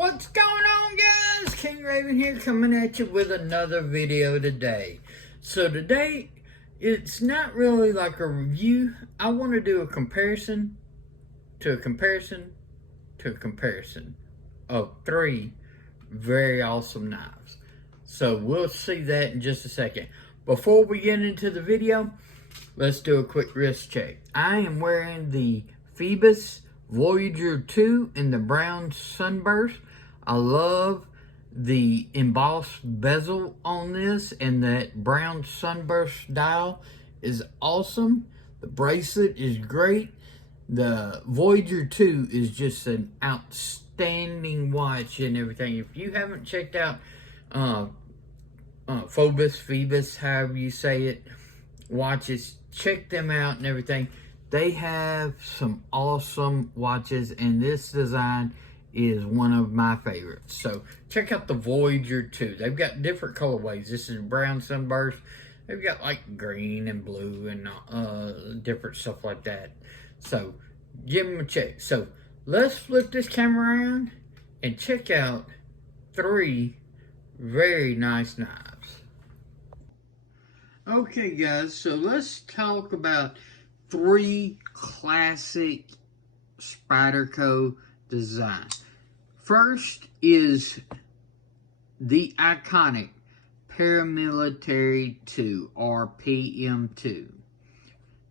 What's going on, guys? King Raven here, coming at you with another video today. So today, it's not really like a review. I want to do a comparison to a comparison to a comparison of three very awesome knives. So we'll see that in just a second. Before we get into the video, let's do a quick wrist check. I am wearing the Phoebus Voyager 2 in the brown sunburst. I love the embossed bezel on this, and that brown sunburst dial is awesome. The bracelet is great. The Voyager 2 is just an outstanding watch and everything. If you haven't checked out Phoebus, however you say it, watches, check them out and everything. They have some awesome watches, and this design is one of my favorites. So check out the Voyager 2. They've got different colorways. This is brown sunburst. They've got like green and blue and different stuff like that. So give them a check. So let's flip this camera around and check out three very nice knives. Okay guys, so let's talk about three classic Spyderco designs. First is the iconic Paramilitary 2 or PM2.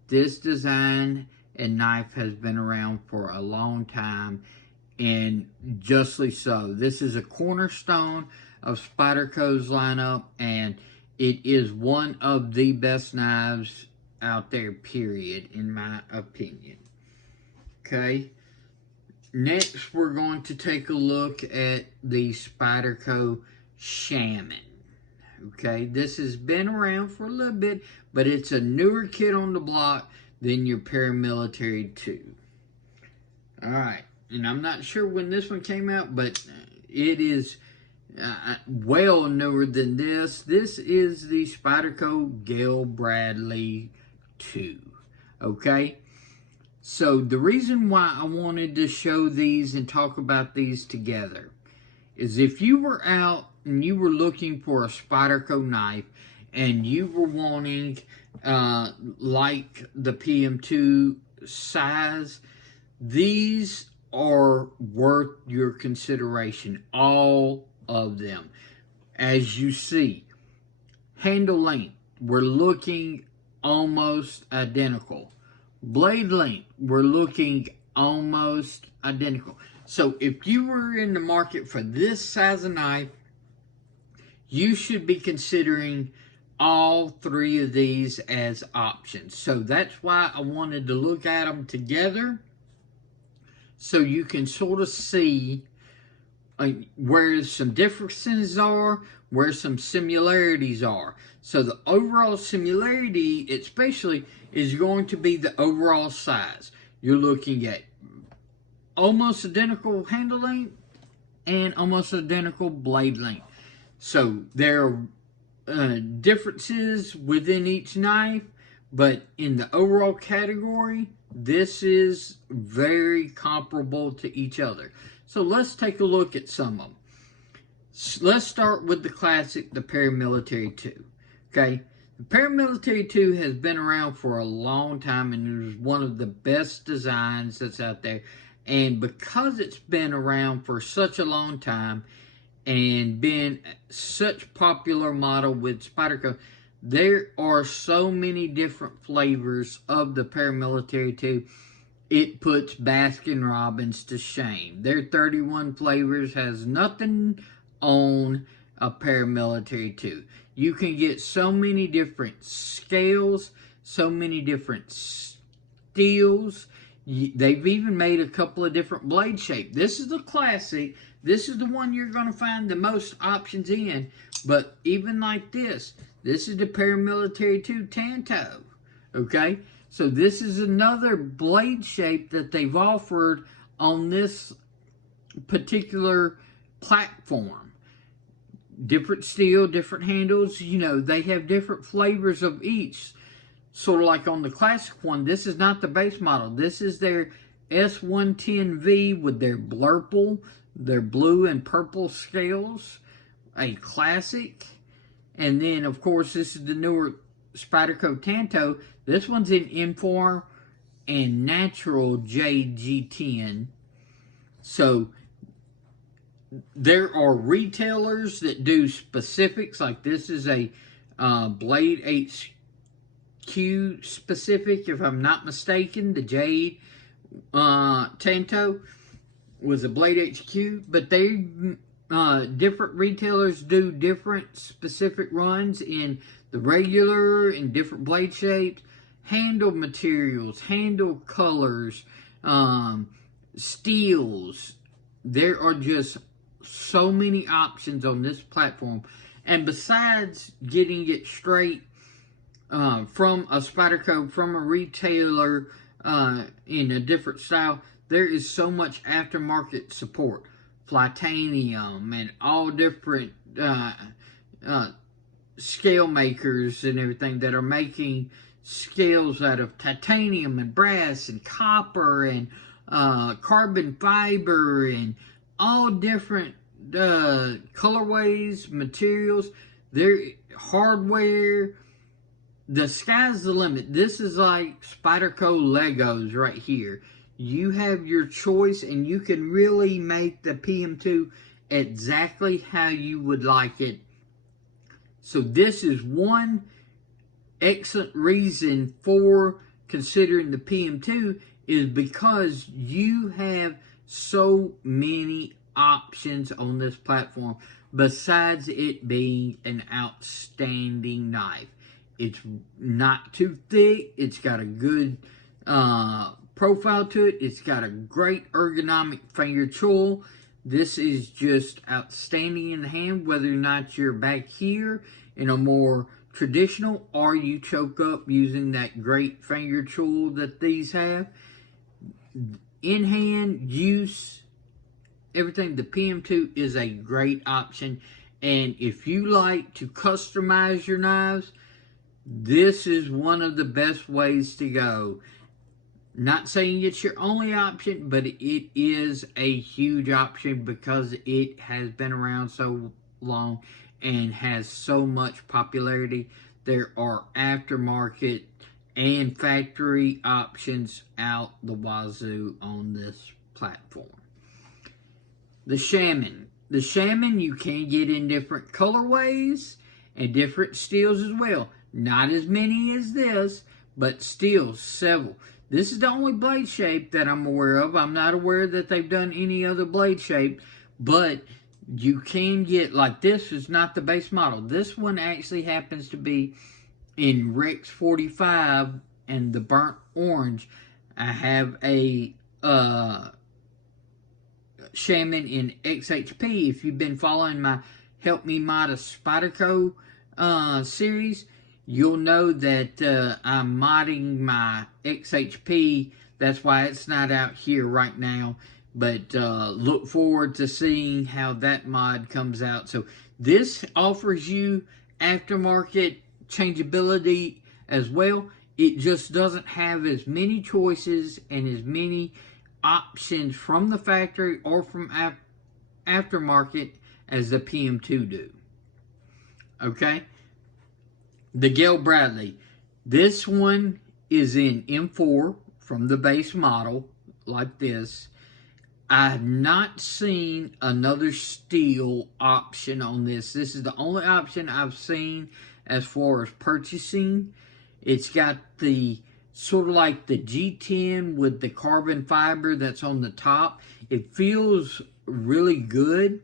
This design and knife has been around for a long time, and justly so. This is a cornerstone of Spyderco's lineup, and it is one of the best knives out there, period, in my opinion. Okay, next we're going to take a look at the Spyderco Shaman. Okay, this has been around for a little bit, but it's a newer kid on the block than your Paramilitary 2. Alright, and I'm not sure when this one came out, but it is well newer than this. This is the Spyderco Gail Bradley 2. Okay, so the reason why I wanted to show these and talk about these together is if you were out and you were looking for a Spyderco knife and you were wanting like the PM2 size, these are worth your consideration, all of them. As you see, handle length, we're looking almost identical. Blade length, we're looking almost identical. So if you were in the market for this size of knife, you should be considering all three of these as options. So that's why I wanted to look at them together, so you can sort of see where some differences are, where some similarities are. So the overall similarity, especially, is going to be the overall size. You're looking at almost identical handle length and almost identical blade length. So there are differences within each knife, but in the overall category, this is very comparable to each other. So let's take a look at some of them. Let's start with the classic, the Paramilitary 2. Okay, the Paramilitary 2 has been around for a long time, and it is one of the best designs that's out there. And because it's been around for such a long time and been such popular model with Spyderco, there are so many different flavors of the Paramilitary 2. It puts Baskin-Robbins to shame. Their 31 flavors has nothing on a Paramilitary 2. You can get so many different scales, so many different steels. They've even made a couple of different blade shapes. This is the classic. This is the one you're going to find the most options in. But even like this is the Paramilitary Two Tanto. Okay? So this is another blade shape that they've offered on this particular platform. Different steel, different handles. You know, they have different flavors of each. Sort of like on the classic one, this is not the base model. This is their S110V with their blurple, Their blue and purple scales, a classic. And then, of course, this is the newer Spyderco Tanto. This one's in M4 and natural JG10. So there are retailers that do specifics, like this is a Blade HQ specific, if I'm not mistaken. The Jade Tanto was a Blade HQ, but they different retailers do different specific runs in the regular, in different blade shapes, handle materials, handle colors, steels. There are just so many options on this platform. And besides getting it straight from a Spyderco, from a retailer in a different style, there is so much aftermarket support. Flytanium and all different scale makers and everything that are making scales out of titanium and brass and copper and carbon fiber and all different colorways, materials, their hardware. The sky's the limit. This is like Spyderco Legos right here. You have your choice, and you can really make the PM2 exactly how you would like it. So this is one excellent reason for considering the PM2, is because you have so many options on this platform, besides it being an outstanding knife. It's not too thick. It's got a good profile to it. It's got a great ergonomic finger choil. This is just outstanding in the hand, whether or not you're back here in a more traditional, or you choke up using that great finger choil that these have. In hand use, everything, the PM2 is a great option. And if you like to customize your knives, this is one of the best ways to go. Not saying it's your only option, but it is a huge option because it has been around so long and has so much popularity. There are aftermarket and factory options out the wazoo on this platform. The Shaman. The Shaman you can get in different colorways and different steels as well. Not as many as this, but still several. This is the only blade shape that I'm aware of. I'm not aware that they've done any other blade shape, but you can get, like this is not the base model. This one actually happens to be in Rex 45 and the burnt orange. I have a Shaman in XHP. If you've been following my Help Me Mod a Spyderco series, you'll know that I'm modding my XHP. That's why it's not out here right now. But look forward to seeing how that mod comes out. So this offers you aftermarket changeability as well. It just doesn't have as many choices and as many options from the factory or from aftermarket as the PM2 do. Okay? The Gail Bradley. This one is in M4 from the base model, like this. I have not seen another steel option on this. This is the only option I've seen as far as purchasing. It's got the sort of like the G10 with the carbon fiber that's on the top. It feels really good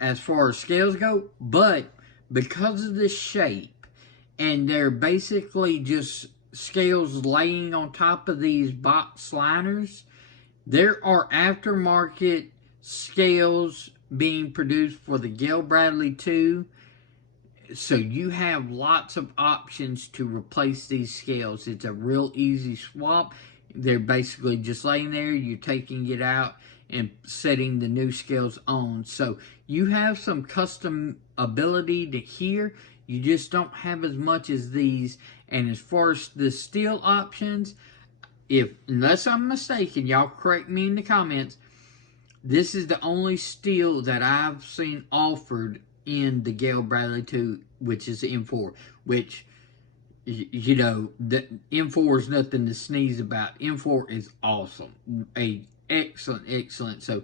as far as scales go, but because of the shape, and they're basically just scales laying on top of these box liners, there are aftermarket scales being produced for the Gail Bradley 2. So you have lots of options to replace these scales. It's a real easy swap. They're basically just laying there. You're taking it out and setting the new scales on. So you have some custom ability to here. You just don't have as much as these. And as far as the steel options, unless I'm mistaken, y'all correct me in the comments, This is the only steel that I've seen offered in the Gail Bradley 2, which is M4, which, you know, the M4 is nothing to sneeze about. M4 is awesome. Excellent. So,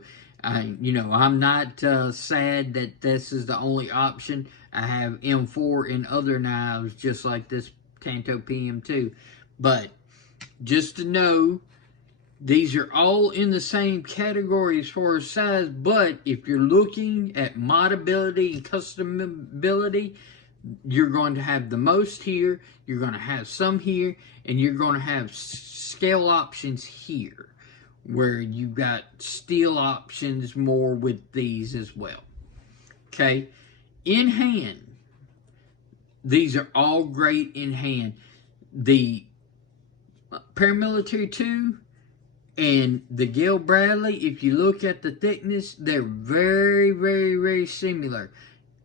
you know, I'm not sad that this is the only option. I have M4 in other knives, just like this Tanto PM2. But, just to know, these are all in the same category as far as size, but if you're looking at modability and customability, you're going to have the most here, you're going to have some here, and you're going to have scale options here, where you've got steel options more with these as well. Okay, in hand, these are all great in hand. The Paramilitary 2 and the Gail Bradley, if you look at the thickness, they're very similar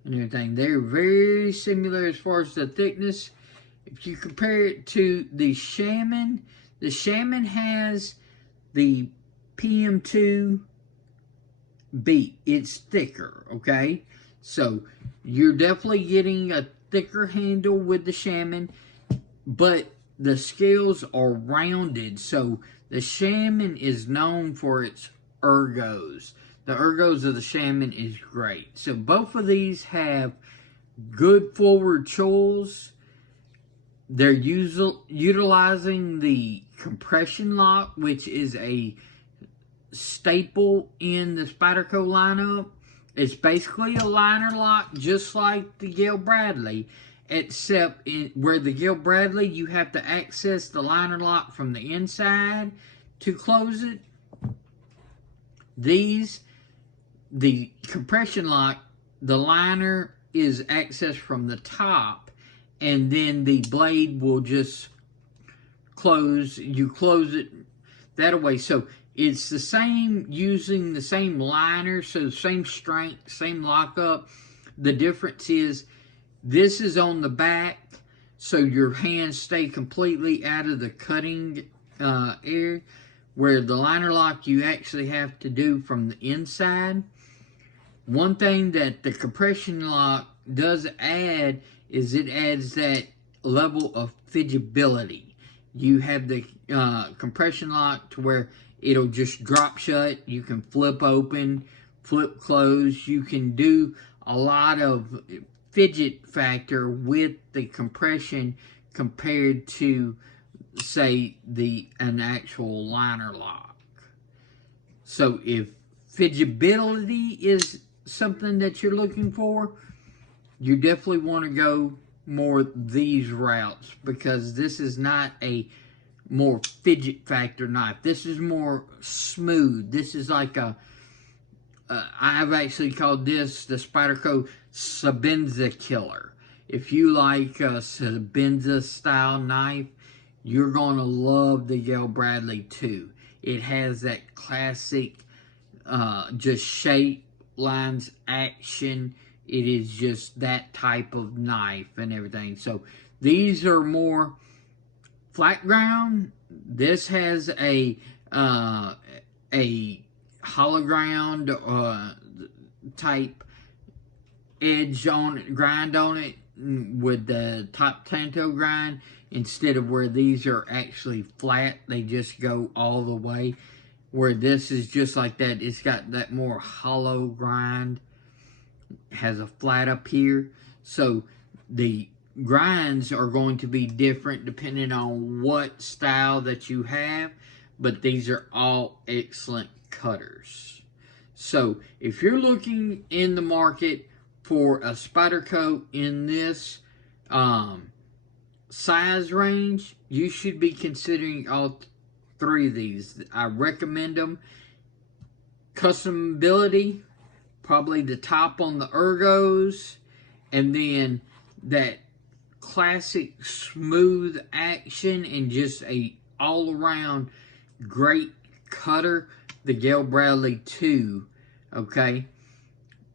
and everything. They're very similar as far as the thickness. If you compare it to the Shaman has the PM2 beat. It's thicker, okay? So, you're definitely getting a thicker handle with the Shaman, but the scales are rounded, so the Shaman is known for its ergos. The ergos of the Shaman is great. So both of these have good forward chulls. They're utilizing the compression lock, which is a staple in the Spyderco lineup. It's basically a liner lock, just like the Gail Bradley, except where the Gail Bradley, you have to access the liner lock from the inside to close it. These, the compression lock, the liner is accessed from the top, and then the blade will just close. You close it that way. So it's the same, using the same liner, so same strength, same lockup. The difference is this is on the back, so your hands stay completely out of the cutting area, where the liner lock you actually have to do from the inside. One thing that the compression lock does add is it adds that level of fidgetability. You have the compression lock to where it'll just drop shut. You can flip open, flip close. You can do a lot of fidget factor with the compression compared to, say, an actual liner lock. So if fidgetability is something that you're looking for, you definitely want to go more these routes, because this is not a more fidget factor knife. This is more smooth. This is like a I've actually called this the Spyderco Sabenza Killer. If you like a Sabenza style knife, you're going to love the Gail Bradley 2. It has that classic just shape, lines, action. It is just that type of knife and everything. So these are more flat ground. This has a hollow ground type edge on it, grind on it, with the top Tanto grind, instead of where these are actually flat. They just go all the way, where this is just like that. It's got that more hollow grind, has a flat up here. So the grinds are going to be different depending on what style that you have, but these are all excellent cutters. So if you're looking in the market for a Spyderco in this size range, you should be considering all three of these. I recommend them. Customability, probably the top on the ergos, and then that classic smooth action and just a all-around great cutter, the Gail Bradley 2, okay?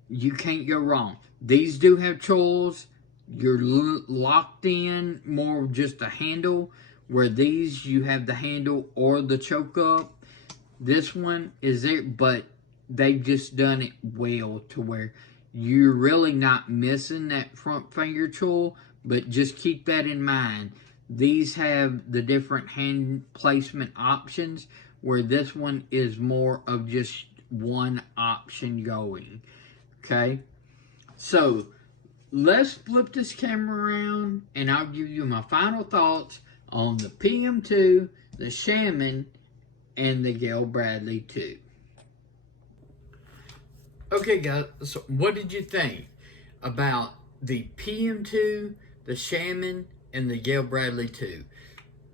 You can't go wrong. These do have chulls. You're locked in more just a handle, where these you have the handle or the choke up. This one is there, but they've just done it well to where you're really not missing that front finger tool, but just keep that in mind. These have the different hand placement options, where this one is more of just one option going. Okay, so let's flip this camera around and I'll give you my final thoughts on the PM2, the Shaman, and the Gail Bradley 2. Okay guys, so what did you think about the PM2, the Shaman, and the Gail Bradley 2?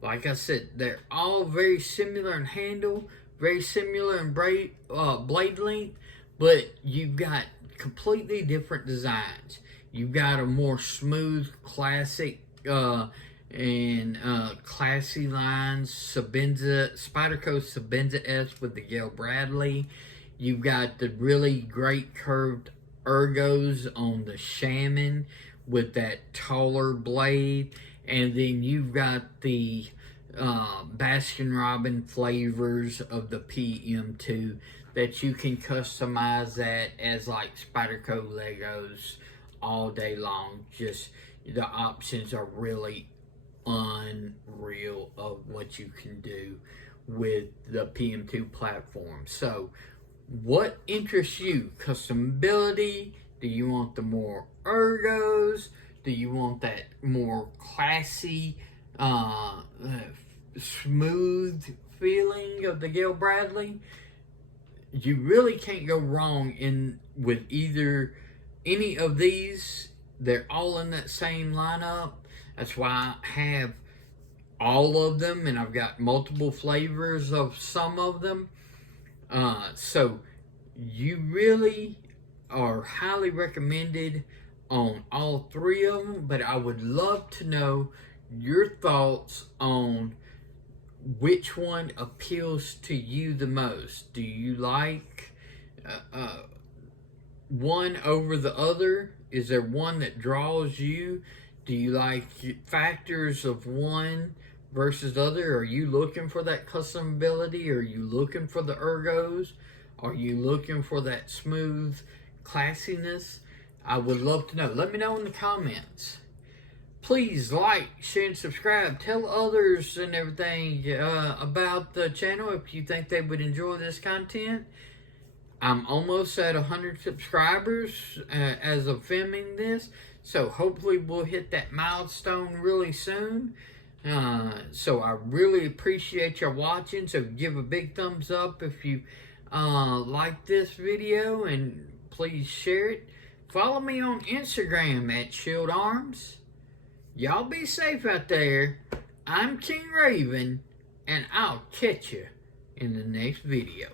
Like I said, they're all very similar in handle, very similar in blade length, but you've got completely different designs. You've got a more smooth, classic, classy lines, Spyderco Sabenza S with the Gail Bradley. You've got the really great curved ergos on the Shaman with that taller blade. And then you've got the Baskin-Robbins flavors of the PM2 that you can customize that as like Spyderco Legos all day long. Just the options are really unreal of what you can do with the PM2 platform. So what interests you? Customability? Do you want the more ergos? Do you want that more classy, smooth feeling of the Gail Bradley? You really can't go wrong with any of these. They're all in that same lineup. That's why I have all of them, and I've got multiple flavors of some of them. So you really are highly recommended on all three of them, but I would love to know your thoughts on which one appeals to you the most. Do you like one over the other? Is there one that draws you? Do you like factors of one versus the other? Are you looking for that customability? Are you looking for the ergos? Are you looking for that smooth classiness? I would love to know. Let me know in the comments. Please like, share, and subscribe. Tell others and everything about the channel if you think they would enjoy this content. I'm almost at 100 subscribers as of filming this, so hopefully we'll hit that milestone really soon. So I really appreciate y'all watching, so give a big thumbs up if you like this video, and please share it. Follow me on Instagram at Shield Arms. Y'all be safe out there. I'm King Raven, and I'll catch you in the next video.